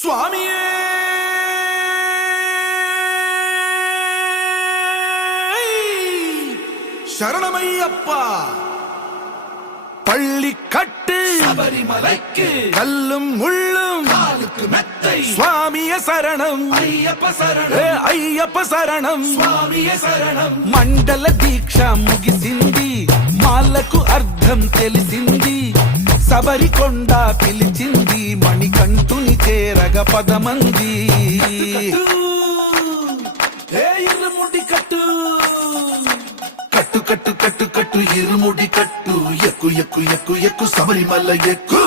சுவாமியே சரணமையப்பா. பள்ளி கட்டு சபரிமலைக்கு கல்லும் முள்ளும் காலுக்கு மெத்தை சுவாமிய சரணம் ஐயப்ப சரணம் అయ్యప్ప శరణం స్వామియ శరణం. మండల దీక్ష ముగిసింది, మాలకు అర్థం తెలిసింది, శబరికొండ పిలిచింది, మణికంఠుని చేరగ పదమంది. ఇరుముడి కట్టు కట్టు కట్టు కట్టు కట్టు ఇరుముడి కట్టు, ఎక్కు ఎక్కు ఎక్కు ఎక్కు శబరిమల ఎక్కు.